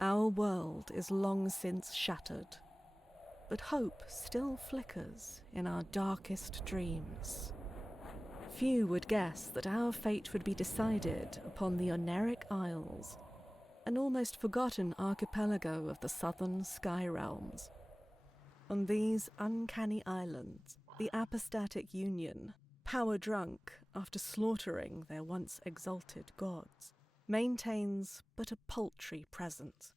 Our world is long since shattered, but hope still flickers in our darkest dreams. Few would guess that our fate would be decided upon the Oneric Isles, an almost forgotten archipelago of the southern sky realms. On these uncanny islands, the apostatic union, power-drunk after slaughtering their once exalted gods, maintains but a paltry presence.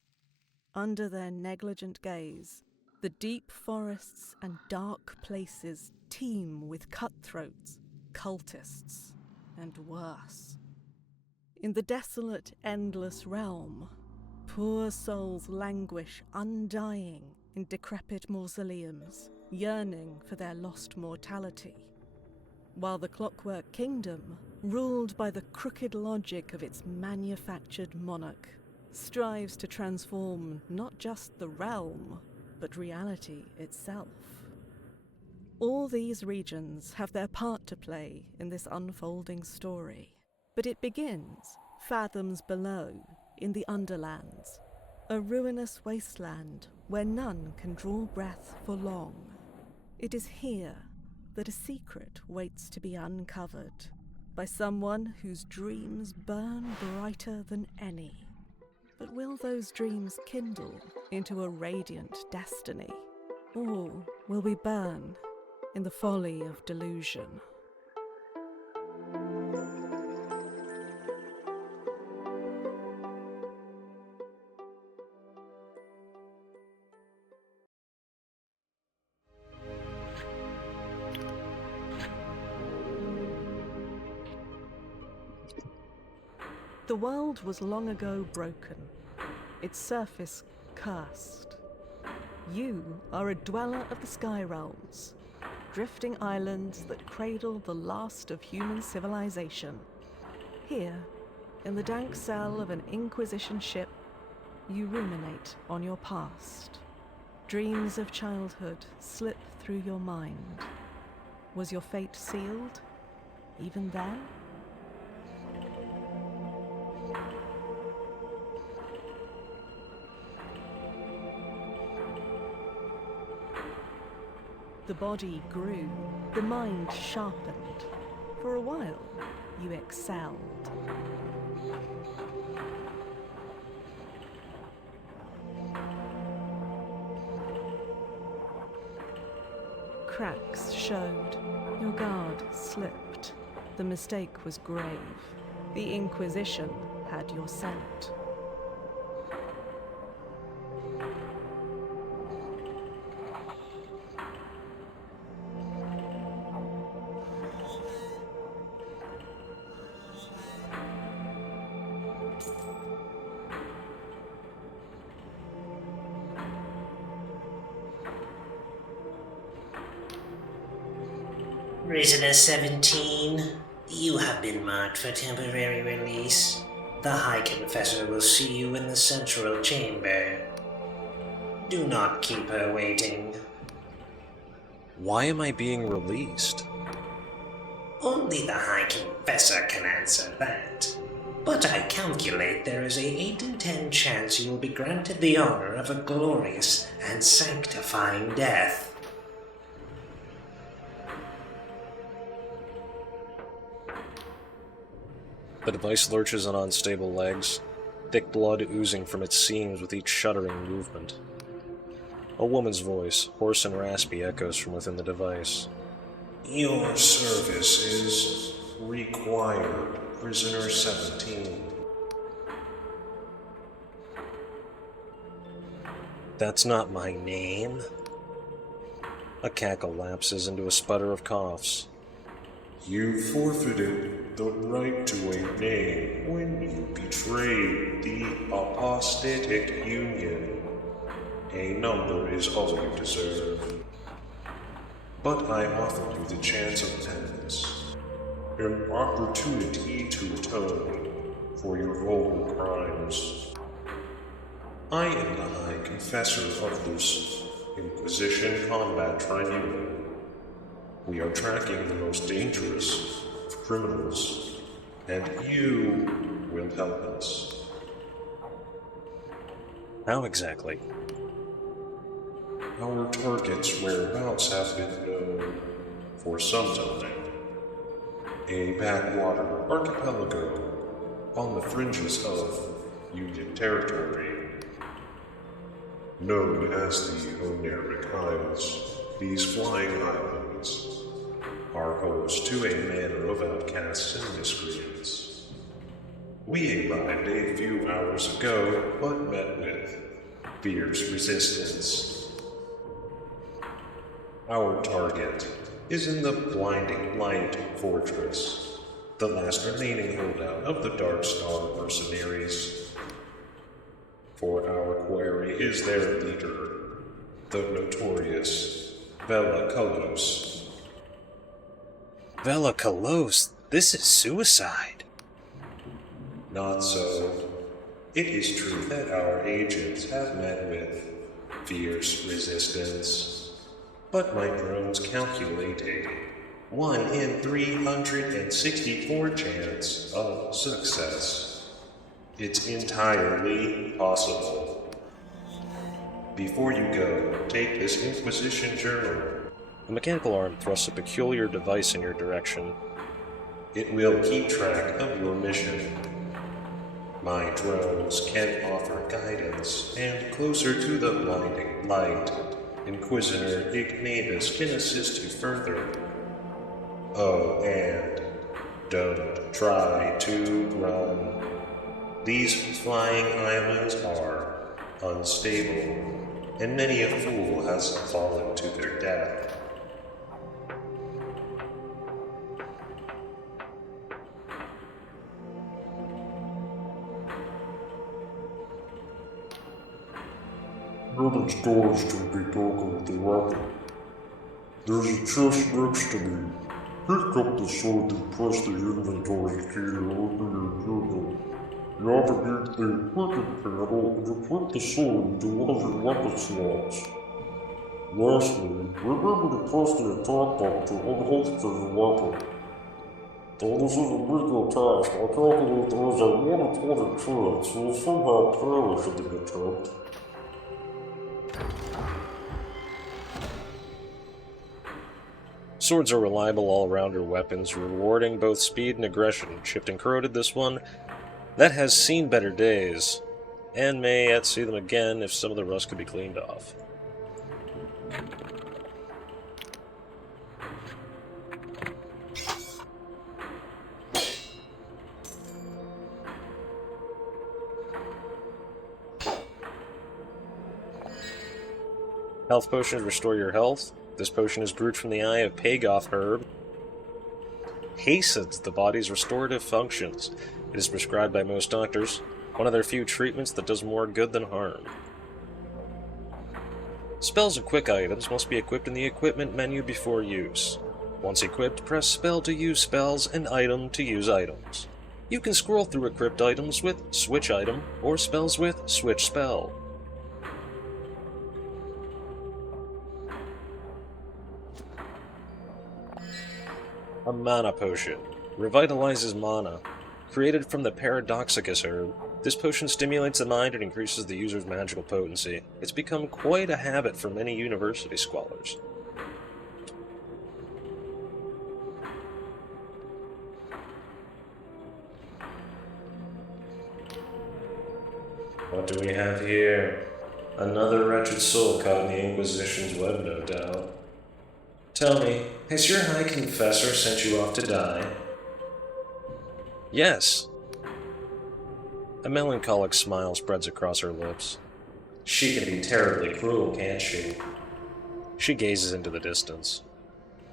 Under their negligent gaze, the deep forests and dark places teem with cutthroats, cultists, and worse. In the desolate, endless realm, poor souls languish undying in decrepit mausoleums, yearning for their lost mortality, while the Clockwork Kingdom, ruled by the crooked logic of its manufactured monarch, strives to transform not just the realm, but reality itself. All these regions have their part to play in this unfolding story, but it begins fathoms below, in the Underlands, a ruinous wasteland where none can draw breath for long. It is here that a secret waits to be uncovered by someone whose dreams burn brighter than any. But will those dreams kindle into a radiant destiny, or will we burn in the folly of delusion? The world was long ago broken, its surface cursed. You are a dweller of the sky realms, drifting islands that cradle the last of human civilization. Here, in the dank cell of an Inquisition ship, you ruminate on your past. Dreams of childhood slip through your mind. Was your fate sealed, even then? The body grew, the mind sharpened. For a while, you excelled. Cracks showed. Your guard slipped. The mistake was grave. The Inquisition had your scent. Prisoner 17, you have been marked for temporary release. The High Confessor will see you in the central chamber. Do not keep her waiting. Why am I being released? Only the High Confessor can answer that. But I calculate there is a 8 in 10 chance you will be granted the honor of a glorious and sanctifying death. The device lurches on unstable legs, thick blood oozing from its seams with each shuddering movement. A woman's voice, hoarse and raspy, echoes from within the device. Your service is required, Prisoner 17. That's not my name. A cackle lapses into a sputter of coughs. You forfeited the right to a name when you betrayed the apostatic union. A number is all you deserve. But I offer you the chance of penance, an opportunity to atone for your vulgar crimes. I am the High Confessor of this Inquisition Combat Tribunal. We are tracking the most dangerous of criminals, and you will help us. How exactly? Our target's whereabouts have been known for some time. A backwater archipelago on the fringes of Union territory, known as the Oneiric Isles. These flying islands are host to a manner of outcasts and miscreants. We arrived a few hours ago, but met with fierce resistance. Our target is in the Blinding Light Fortress, the last remaining holdout of the Dark Star mercenaries. For our quarry is their leader, the notorious Vela Kalos. Vela Kalos, this is suicide. Not so. It is true that our agents have met with fierce resistance. But my drones calculate a 1 in 364 chance of success. It's entirely possible. Before you go, take this Inquisition journal. The mechanical arm thrusts a peculiar device in your direction. It will keep track of your mission. My drones can offer guidance, and closer to the blinding light, Inquisitor Ignatius can assist you further. Oh, and don't try to run. These flying islands are unstable, and many a fool has fallen to their death. Heaven's doors can be broken with a weapon. There's a chest next to me. Pick up the sword and press the inventory key to open your journal. Navigate the equipment panel and equip the sword into one of your weapon slots. Lastly, remember to press the attack button to unholster your weapon. Though this is a legal task, I calculate there is a 1 in 20 chance you'll somehow perish in the attempt. Swords are reliable all-rounder weapons, rewarding both speed and aggression. Chipped and corroded, this one, that has seen better days, and may yet see them again if some of the rust could be cleaned off. Health potions restore your health. This potion is brewed from the eye of Pagoth herb. Hastens the body's restorative functions. It is prescribed by most doctors, one of their few treatments that does more good than harm. Spells and quick items must be equipped in the equipment menu before use. Once equipped, press spell to use spells and item to use items. You can scroll through equipped items with switch item or spells with switch spell. A mana potion. Revitalizes mana. Created from the Paradoxicus herb, this potion stimulates the mind and increases the user's magical potency. It's become quite a habit for many university scholars. What do we have here? Another wretched soul caught in the Inquisition's web, no doubt. Tell me, has your High Confessor sent you off to die? Yes. A melancholic smile spreads across her lips. She can be terribly cruel, can't she? She gazes into the distance.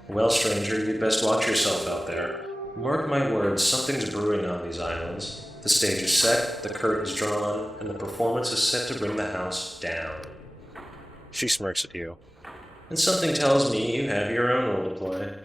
Well, stranger, you'd best watch yourself out there. Mark my words, something's brewing on these islands. The stage is set, the curtain's drawn, and the performance is set to bring the house down. She smirks at you. And something tells me you have your own role to play.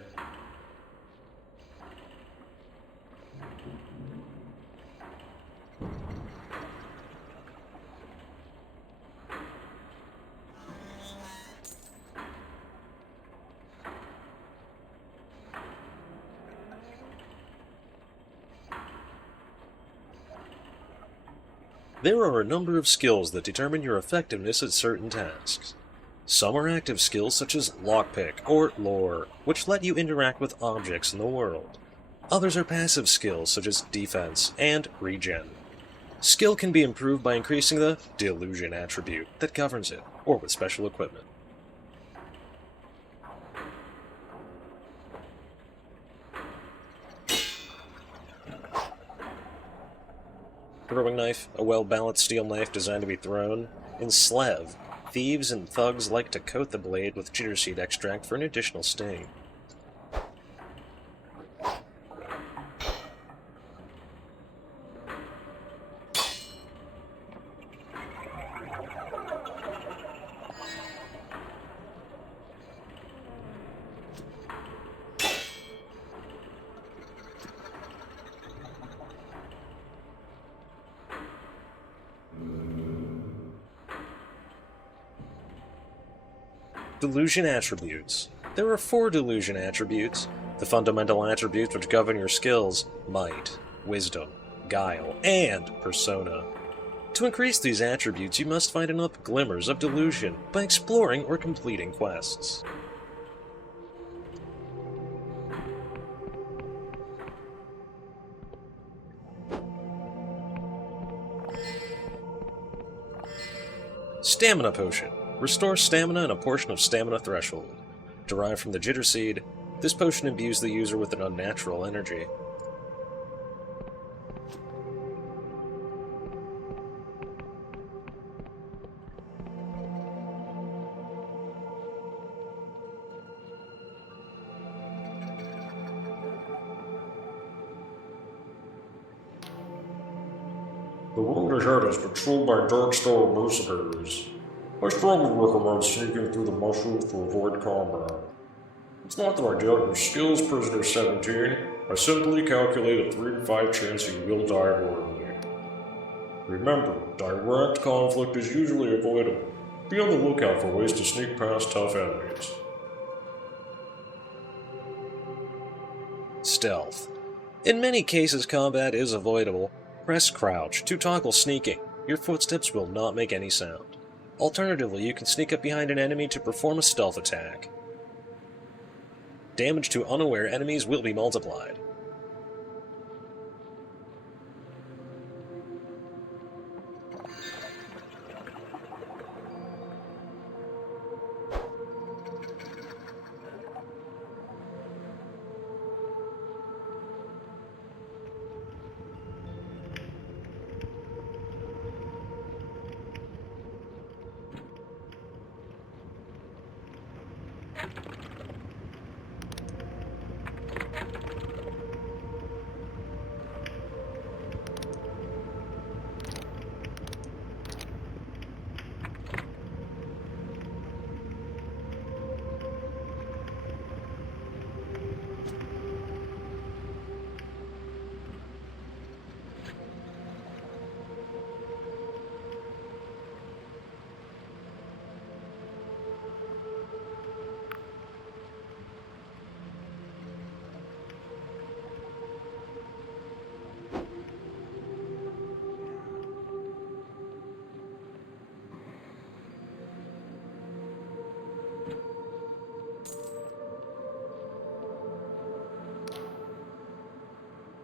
There are a number of skills that determine your effectiveness at certain tasks. Some are active skills such as lockpick or lore, which let you interact with objects in the world. Others are passive skills such as defense and regen. Skill can be improved by increasing the delusion attribute that governs it, or with special equipment. Throwing knife, a well-balanced steel knife designed to be thrown. In Slev, thieves and thugs like to coat the blade with jitter seed extract for an additional sting. Delusion attributes. There are 4 delusion attributes. The fundamental attributes which govern your skills: might, wisdom, guile, and persona. To increase these attributes, you must find enough glimmers of delusion by exploring or completing quests. Stamina Potion. Restore stamina and a portion of stamina threshold. Derived from the jitter seed, this potion imbues the user with an unnatural energy. The road ahead is patrolled by Darkstar mercenaries. I strongly recommend sneaking through the mushrooms to avoid combat. It's not that I doubt your skills, Prisoner 17. I simply calculate a 3 in 5 chance you will die horribly. Remember, direct conflict is usually avoidable. Be on the lookout for ways to sneak past tough enemies. Stealth. In many cases, combat is avoidable. Press crouch to toggle sneaking. Your footsteps will not make any sound. Alternatively, you can sneak up behind an enemy to perform a stealth attack. Damage to unaware enemies will be multiplied.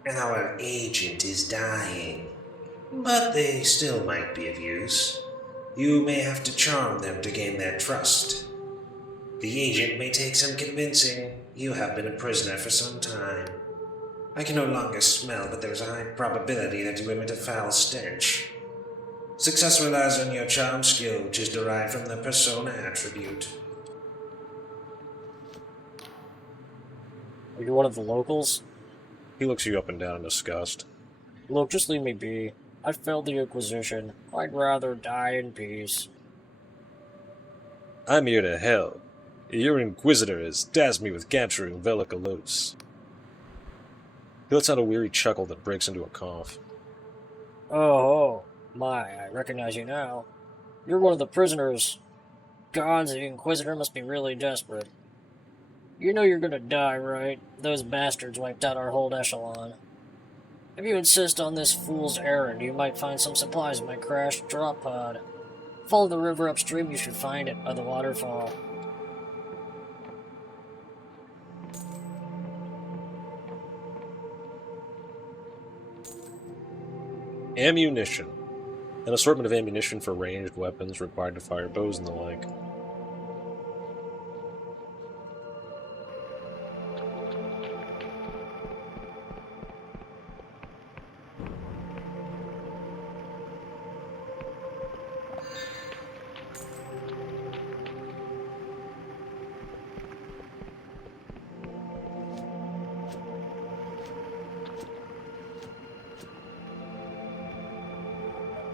Our agent is dying, but they still might be of use. You may have to charm them to gain their trust. The agent may take some convincing. You have been a prisoner for some time. I can no longer smell, but there's a high probability that you emit a foul stench. Success relies on your charm skill, which is derived from the persona attribute. Are you one of the locals? He looks you up and down in disgust. Look, just leave me be. I failed the Inquisition. I'd rather die in peace. I'm here to help. Your Inquisitor has tasked me with capturing Velikalos. He lets out a weary chuckle that breaks into a cough. Oh, my, I recognize you now. You're one of the prisoners. Gods, the Inquisitor must be really desperate. You know you're gonna die, right? Those bastards wiped out our whole echelon. If you insist on this fool's errand, you might find some supplies in my crashed drop pod. Follow the river upstream, you should find it by the waterfall. Ammunition. An assortment of ammunition for ranged weapons required to fire bows and the like.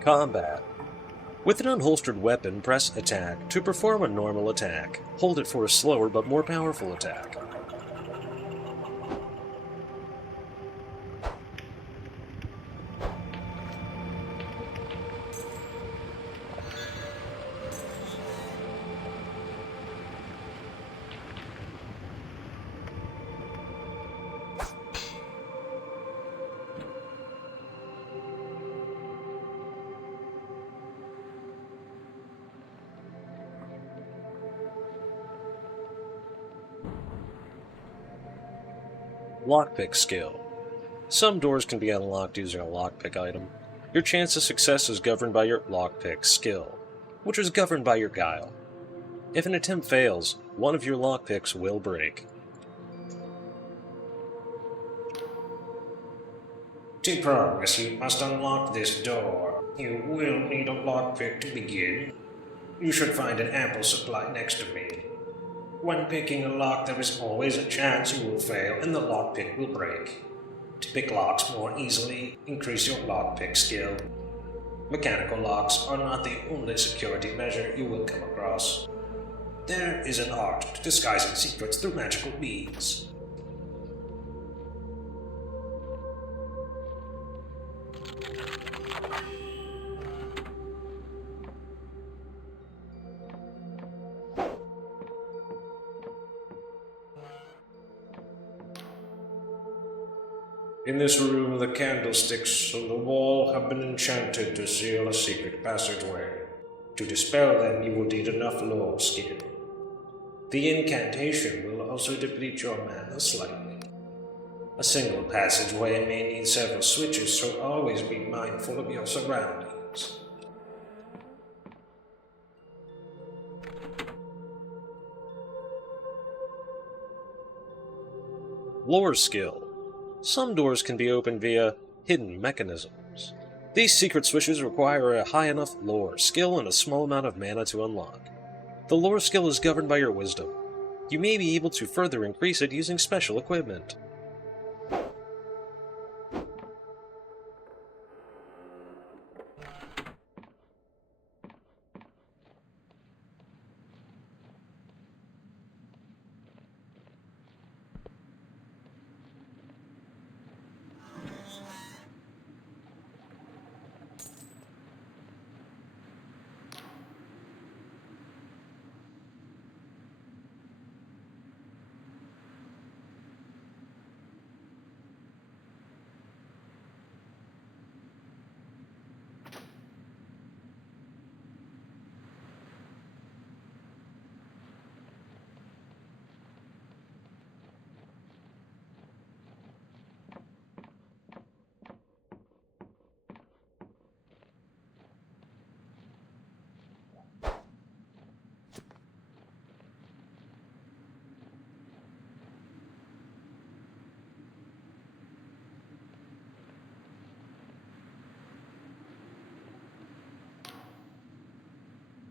Combat. With an unholstered weapon, press attack to perform a normal attack. Hold it for a slower but more powerful attack. Lockpick skill. Some doors can be unlocked using a lockpick item. Your chance of success is governed by your lockpick skill, which is governed by your guile. If an attempt fails, one of your lockpicks will break. To progress, you must unlock this door. You will need a lockpick to begin. You should find an ample supply next to me. When picking a lock, there is always a chance you will fail and the lockpick will break. To pick locks more easily, increase your lockpick skill. Mechanical locks are not the only security measure you will come across. There is an art to disguising secrets through magical means. In this room, the candlesticks on the wall have been enchanted to seal a secret passageway. To dispel them, you will need enough lore skill. The incantation will also deplete your mana slightly. A single passageway may need several switches, so always be mindful of your surroundings. Lore skill. Some doors can be opened via hidden mechanisms. These secret switches require a high enough lore skill and a small amount of mana to unlock. The lore skill is governed by your wisdom. You may be able to further increase it using special equipment.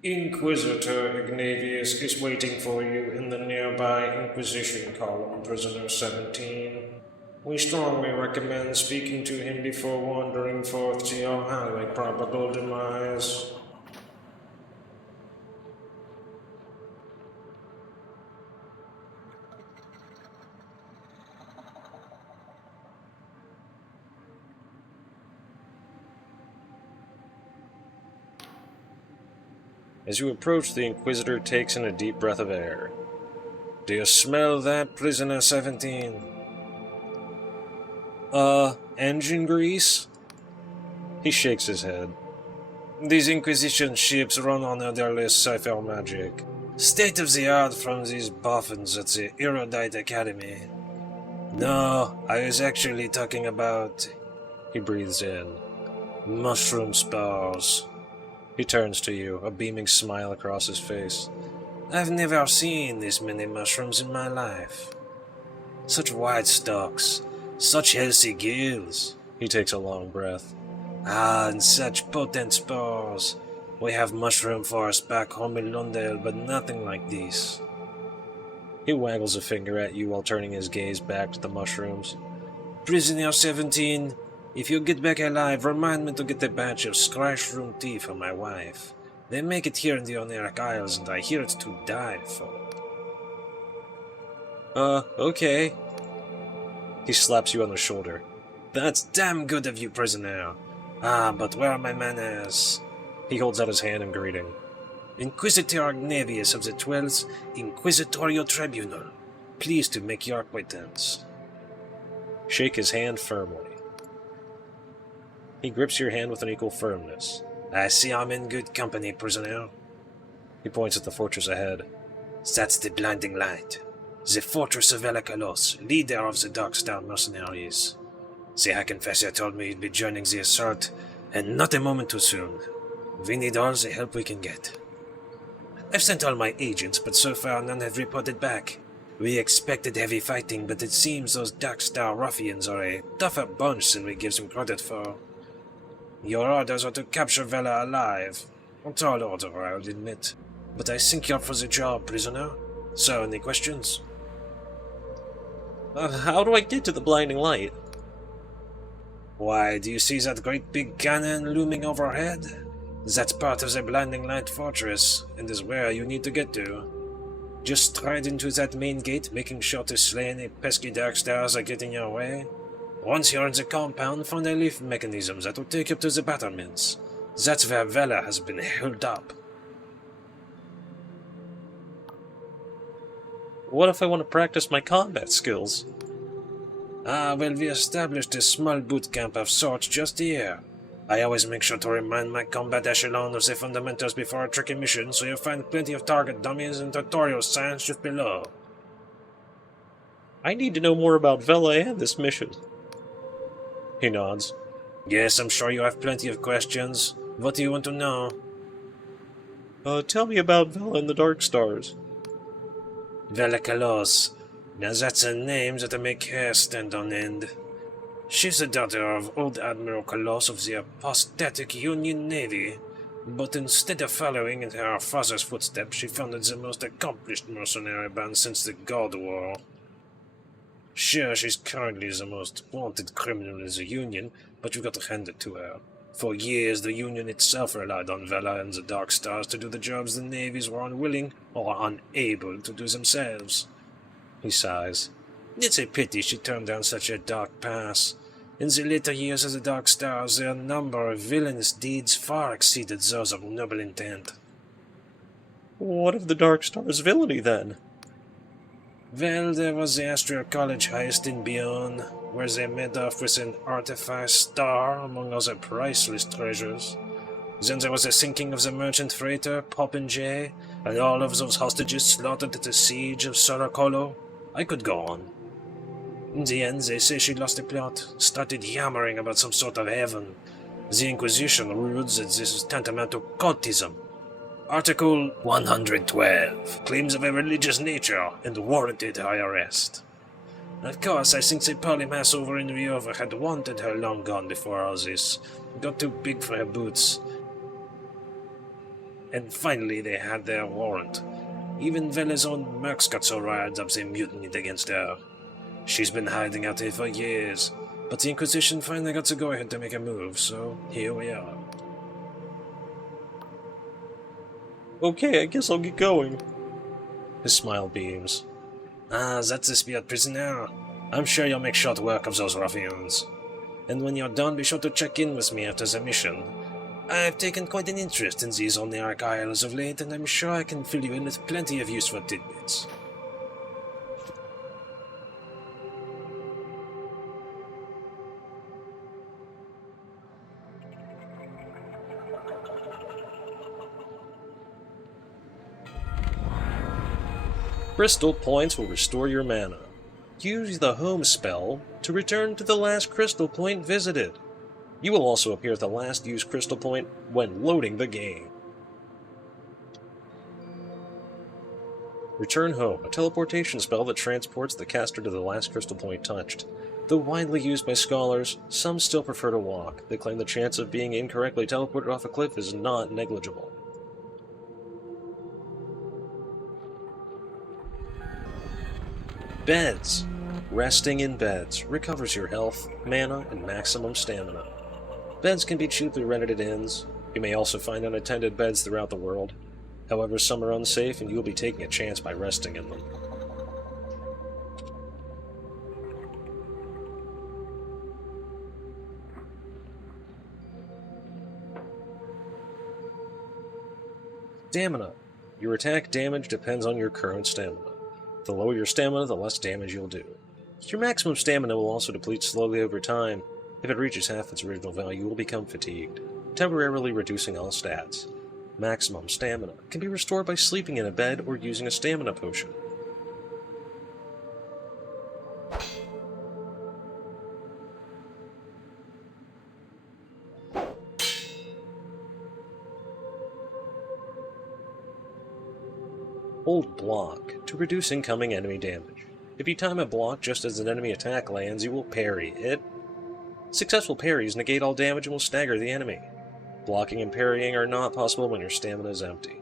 Inquisitor Ignavius is waiting for you in the nearby Inquisition column, Prisoner 17. We strongly recommend speaking to him before wandering forth to your highly probable demise. As you approach, the Inquisitor takes in a deep breath of air. Do you smell that, Prisoner 17? Engine grease? He shakes his head. These Inquisition ships run on odorless cipher magic. State of the art from these boffins at the Erudite Academy. No, I was actually talking about... He breathes in. Mushroom spores. He turns to you, a beaming smile across his face. I've never seen this many mushrooms in my life. Such wide stalks, such healthy gills. He takes a long breath. Ah, and such potent spores. We have mushroom forests back home in Londale, but nothing like this. He waggles a finger at you while turning his gaze back to the mushrooms. Prisoner 17, if you get back alive, remind me to get a batch of scratch-room tea for my wife. They make it here in the Oneric Isles, and I hear it's to die for. Okay. He slaps you on the shoulder. That's damn good of you, prisoner. Ah, but where are my manners? He holds out his hand in greeting. Inquisitor Agnavius of the 12th Inquisitorial Tribunal. Pleased to make your acquaintance. Shake his hand firmly. He grips your hand with an equal firmness. I see I'm in good company, prisoner. He points at the fortress ahead. That's the blinding light. The fortress of Elakalos, leader of the Darkstar mercenaries. The High Confessor told me he'd be joining the assault, and not a moment too soon. We need all the help we can get. I've sent all my agents, but so far none have reported back. We expected heavy fighting, but it seems those Darkstar ruffians are a tougher bunch than we give them credit for. Your orders are to capture Vela alive. A tall order, I'll admit. But I think you're for the job, prisoner. So, any questions? How do I get to the blinding light? Why, do you see that great big cannon looming overhead? That's part of the Blinding Light Fortress, and is where you need to get to. Just stride into that main gate, making sure to slay any pesky Darkstars that get in your way. Once you're in the compound, find a lift mechanism that will take you to the battlements. That's where Vela has been held up. What if I want to practice my combat skills? Ah, well, we established a small boot camp of sorts just here. I always make sure to remind my combat echelon of the fundamentals before a tricky mission, so you'll find plenty of target dummies and tutorial signs just below. I need to know more about Vela and this mission. He nods. Yes, I'm sure you have plenty of questions. What do you want to know? Tell me about Vela and the Darkstars. Vela Kalos. Now that's a name that'll make hair stand on end. She's the daughter of old Admiral Kalos of the apostatic Union Navy, but instead of following in her father's footsteps, she founded the most accomplished mercenary band since the God War. Sure, she's currently the most wanted criminal in the Union, but you got to hand it to her. For years, the Union itself relied on Vela and the Darkstars to do the jobs the navies were unwilling or unable to do themselves. He sighs. It's a pity she turned down such a dark path. In the later years of the Darkstars, their number of villainous deeds far exceeded those of noble intent. What of the Darkstars' villainy, then? Well, there was the Astral College heist in Beyond, where they made off with an artifice star, among other priceless treasures. Then there was the sinking of the merchant freighter, Popinjay, and all of those hostages slaughtered at the siege of Sorokolo. I could go on. In the end, they say she lost the plot, started yammering about some sort of heaven. The Inquisition ruled that this is tantamount to cultism. Article 112, claims of a religious nature, and warranted her arrest. Of course, I think the polymath over in Riova had wanted her long gone before all this. Got too big for her boots. And finally they had their warrant. Even Vela's own mercs got so riled up they mutinied against her. She's been hiding out here for years, but the Inquisition finally got to go ahead to make a move, so here we are. Okay, I guess I'll get going. His smile beams. Ah, that's the spirit, prisoner. I'm sure you'll make short work of those ruffians. And when you're done, be sure to check in with me after the mission. I've taken quite an interest in these Oneric Isles of late, and I'm sure I can fill you in with plenty of useful tidbits. Crystal points will restore your mana. Use the home spell to return to the last crystal point visited. You will also appear at the last used crystal point when loading the game. Return Home, a teleportation spell that transports the caster to the last crystal point touched. Though widely used by scholars, some still prefer to walk. They claim the chance of being incorrectly teleported off a cliff is not negligible. Beds. Resting in beds recovers your health, mana, and maximum stamina. Beds can be cheaply rented at inns. You may also find unattended beds throughout the world. However, some are unsafe and you'll be taking a chance by resting in them. Stamina. Your attack damage depends on your current stamina. The lower your stamina, the less damage you'll do. Your maximum stamina will also deplete slowly over time. If it reaches half its original value, you will become fatigued, temporarily reducing all stats. Maximum stamina can be restored by sleeping in a bed or using a stamina potion. Hold block to reduce incoming enemy damage. If you time a block just as an enemy attack lands, you will parry it. Successful parries negate all damage and will stagger the enemy. Blocking and parrying are not possible when your stamina is empty.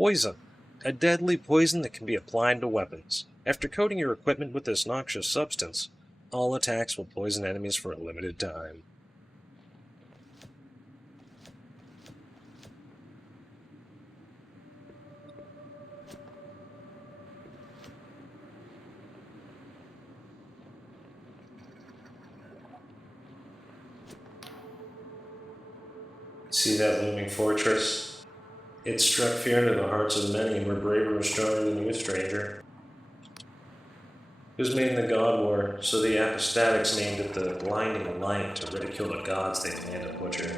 Poison. A deadly poison that can be applied to weapons. After coating your equipment with this noxious substance, all attacks will poison enemies for a limited time. See that looming fortress? It struck fear into the hearts of many, and were braver and stronger than you, stranger. It was made in the God War, so the apostatics named it the Blinding Light to ridicule the gods they planned to butcher.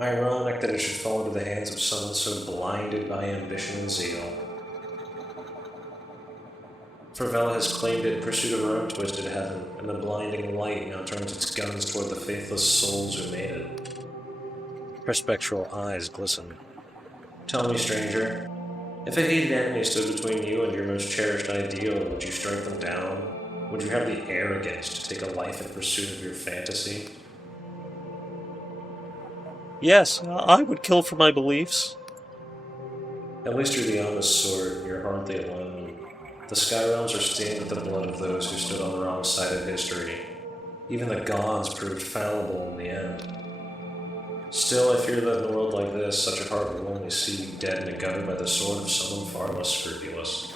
Ironic that it should fall into the hands of someone so blinded by ambition and zeal. For Vela has claimed it in pursuit of her own twisted heaven, and the Blinding Light now turns its guns toward the faithless souls who made it. Her spectral eyes glisten. Tell me, stranger, if a hated enemy stood between you and your most cherished ideal, would you strike them down? Would you have the arrogance to take a life in pursuit of your fantasy? Yes, I would kill for my beliefs. At least you're the honest sword, and you're hardly alone. The Sky Realms are stained with the blood of those who stood on the wrong side of history. Even the gods proved fallible in the end. Still, I fear that in a world like this, such a heart will only see you dead in a gutter by the sword of someone far less scrupulous.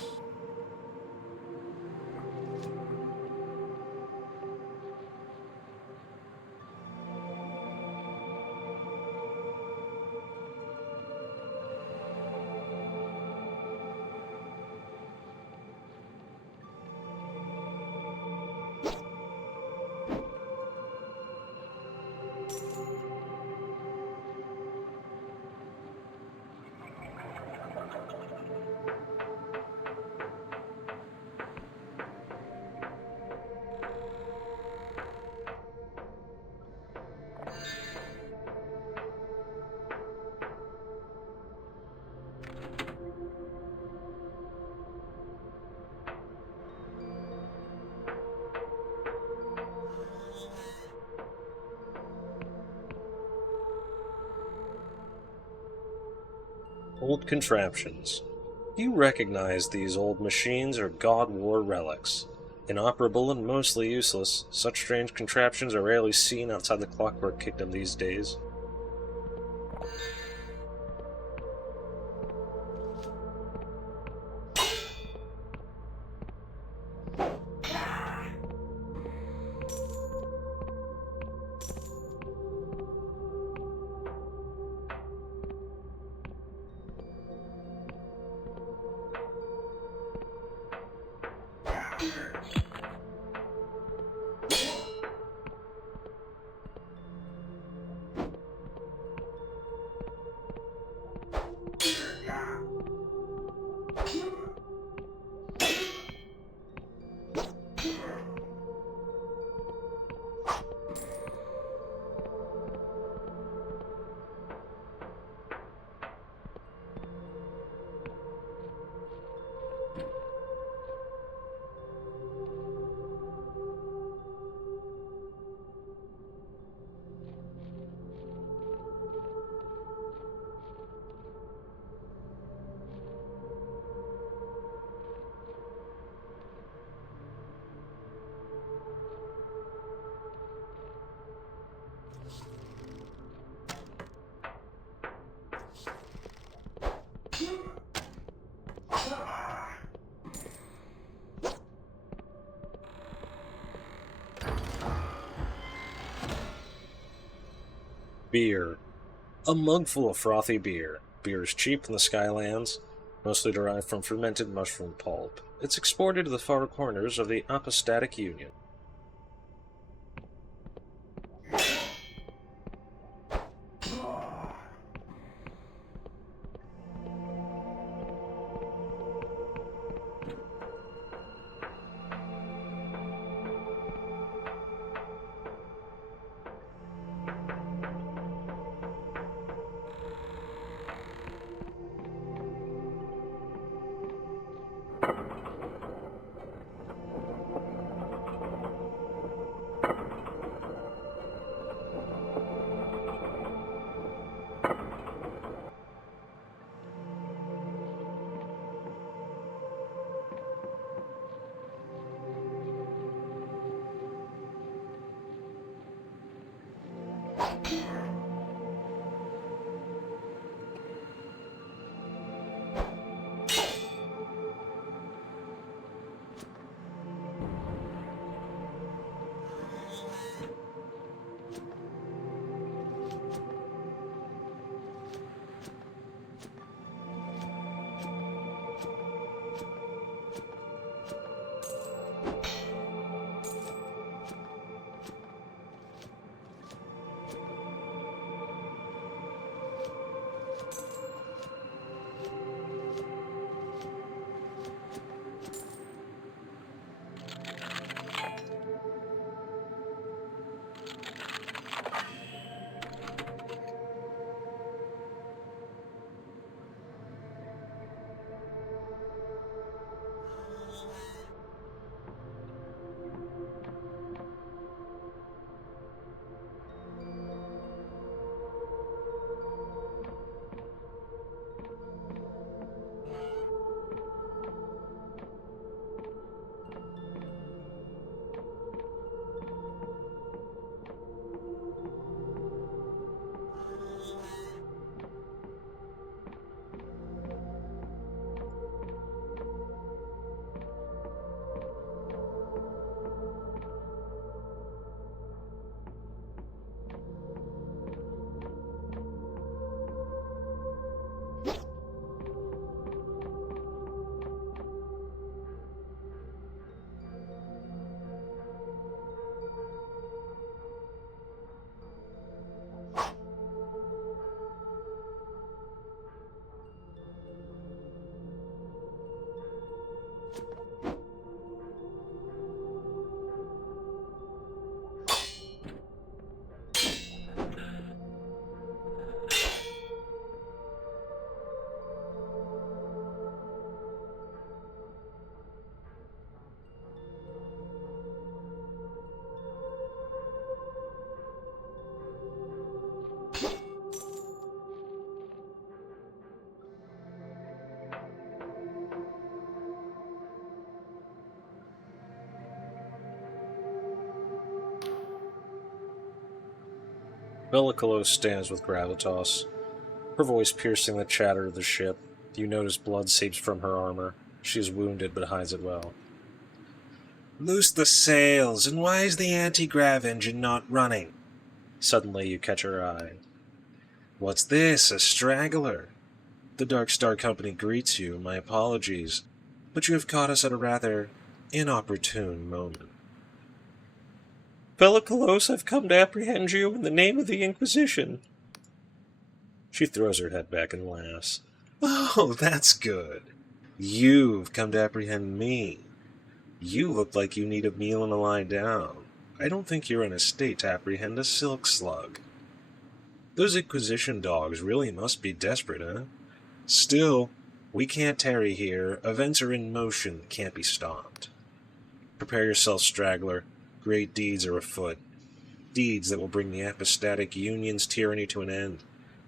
Old contraptions. You recognize these old machines are God War relics. Inoperable and mostly useless, such strange contraptions are rarely seen outside the Clockwork Kingdom these days. Beer. A mug full of frothy beer. Beer is cheap in the Skylands, mostly derived from fermented mushroom pulp. It's exported to the far corners of the Apostatic Union. Bellicose stands with gravitas, her voice piercing the chatter of the ship. You notice blood seeps from her armor. She is wounded but hides it well. Loose the sails, and why is the anti-grav engine not running? Suddenly you catch her eye. What's this, a straggler? The Dark Star Company greets you, my apologies, but you have caught us at a rather inopportune moment. Bellicose, I've come to apprehend you in the name of the Inquisition. She throws her head back and laughs. Oh, that's good. You've come to apprehend me. You look like you need a meal and a lie down. I don't think you're in a state to apprehend a silk slug. Those Inquisition dogs really must be desperate, huh? Still, we can't tarry here. Events are in motion that can't be stopped. Prepare yourself, straggler. Great deeds are afoot. Deeds that will bring the apostatic Union's tyranny to an end,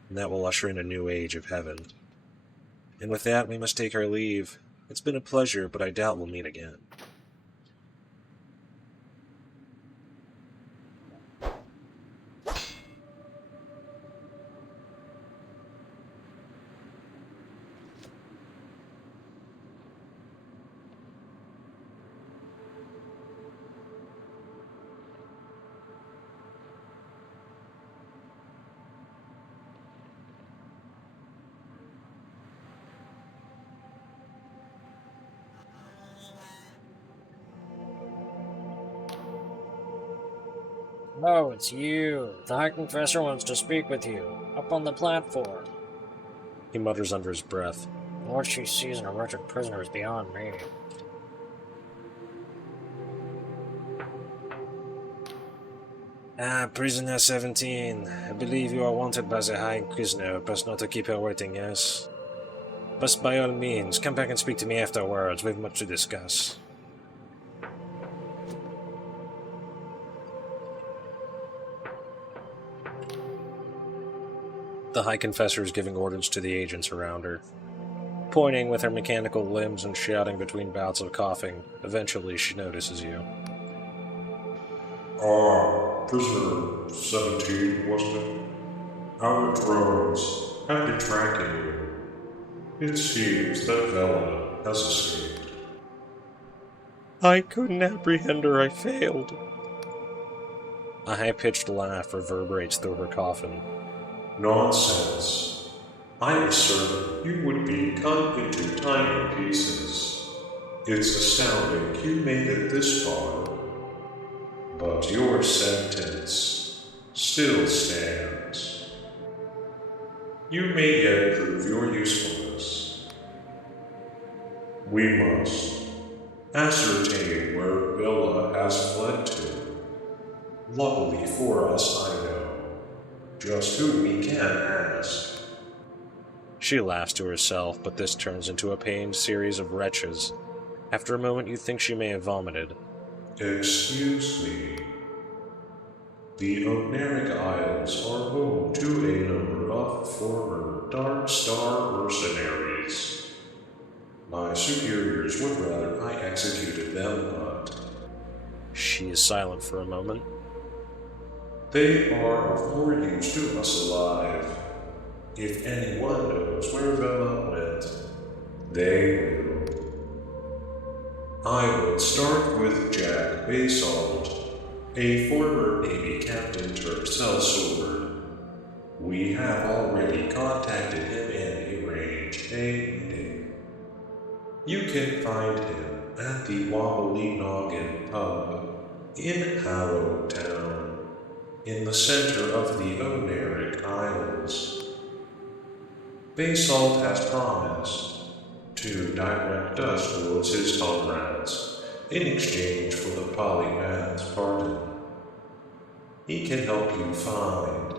and that will usher in a new age of heaven. And with that, we must take our leave. It's been a pleasure, but I doubt we'll meet again. Oh, it's you. The High Confessor wants to speak with you. Up on the platform. He mutters under his breath. What she sees in a wretched prisoner is beyond me. Prisoner 17. I believe you are wanted by the High Inquisitor, best not to keep her waiting, yes? But by all means, come back and speak to me afterwards. We have much to discuss. The High Confessor is giving orders to the agents around her, pointing with her mechanical limbs and shouting between bouts of coughing. Eventually, she notices you. Prisoner 17, wasn't it? Our drones have been tracking you. It seems that Vela has escaped. I couldn't apprehend her, I failed. A high-pitched laugh reverberates through her coffin. Nonsense. I was certain you would be cut into tiny pieces. It's astounding you made it this far. But your sentence still stands. You may yet prove your usefulness. We must ascertain where Villa has fled to. Luckily for us, I know just who we can ask. She laughs to herself, but this turns into a pained series of retches. After a moment, you think she may have vomited. Excuse me. The Oneric Isles are home to a number of former Dark Star mercenaries. My superiors would rather I executed them, but She is silent for a moment. they are of more use to us alive. If anyone knows where Vela went, they will. I would start with Jack Basalt, a former Navy captain turned sellsword. We have already contacted him and arranged a meeting. You can find him at the Wobbly Noggin Pub in Harrowtown, in the center of the Oneric Isles. Basalt has promised to direct us towards his comrades in exchange for the polymath's pardon. He can help you find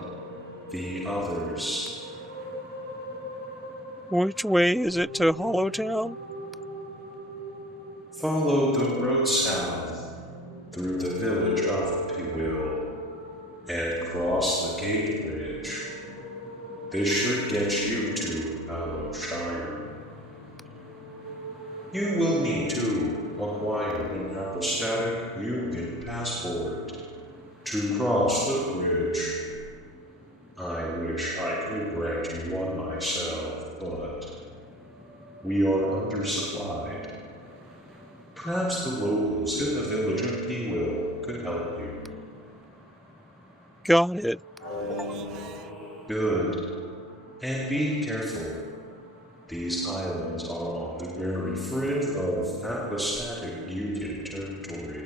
the others. Which way is it to Hollowtown? Follow the road south through the village of Pewill and cross the gate bridge. This should get you to Allowshire. You will need to acquire an apostatic Union passport to cross the bridge. wish I could grant you one myself, but we are undersupplied. Perhaps the locals in the village of Pewill could help you. Got it. Good. And be careful. These islands are on the very fringe of apostatic Union territory.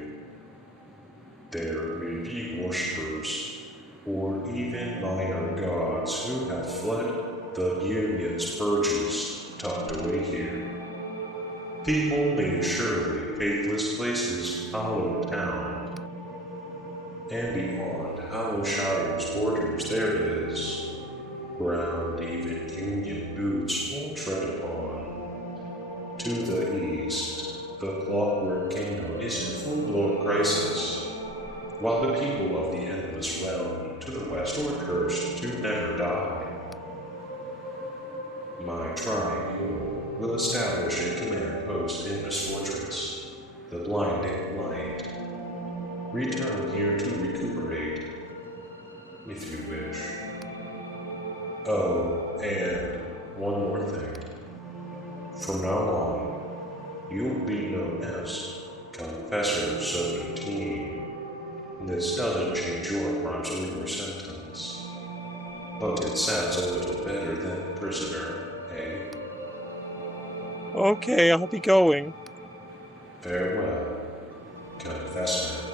There may be worshippers, or even minor gods who have fled the Union's purges tucked away here. The only surely faithless place is Hollow Town. And beyond Hollow Shadow's borders there is ground even Union boots won't tread upon. To the east, the Clockwork Kingdom is in full-blown crisis, while the people of the Endless Realm to the west are cursed to never die. My tribe will establish a command post in this fortress, the Blinding Light. Return here to recuperate, if you wish. Oh, and one more thing. From now on, you'll be known as Confessor 17. This doesn't change your crimes or your sentence, but it sounds a little better than prisoner, eh? Okay, I'll be going. Farewell, Confessor.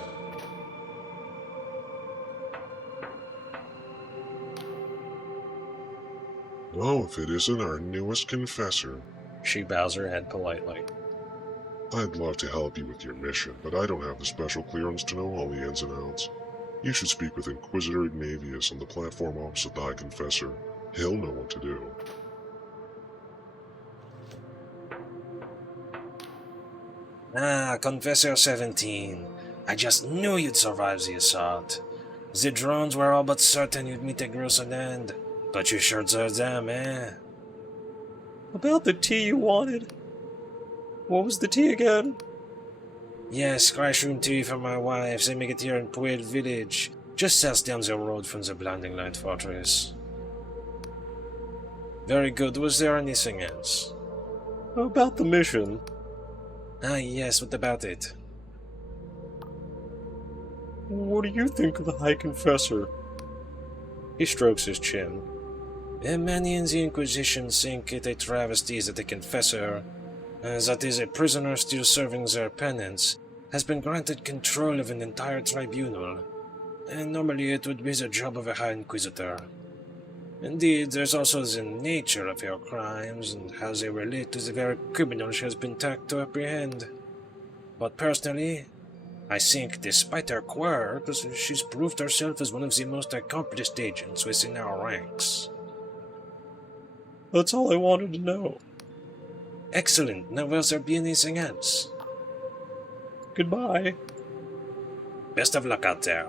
Oh, if it isn't our newest confessor. She bows her head politely. I'd love to help you with your mission, but I don't have the special clearance to know all the ins and outs. You should speak with Inquisitor Ignavius on the platform opposite the High Confessor. He'll know what to do. Ah, Confessor 17. I just knew you'd survive the assault. The drones were all but certain you'd meet a gruesome end. But you sure deserve them, eh? About the tea you wanted? What was the tea again? Yes, Cryshroom tea for my wife. They make it here in Puel Village, just south down the road from the Blinding Light Fortress. Very good. Was there anything else? About the mission. Ah, yes, what about it? What do you think of the High Confessor? He strokes his chin. Many in the Inquisition think it a travesty that a confessor, that is, a prisoner still serving their penance, has been granted control of an entire tribunal, and normally it would be the job of a High Inquisitor. Indeed, there's also the nature of your crimes and how they relate to the very criminal she has been tasked to apprehend. But personally, I think, despite her quirks, she's proved herself as one of the most accomplished agents within our ranks. That's all I wanted to know. Excellent. Now will there be anything else? Goodbye. Best of luck out there.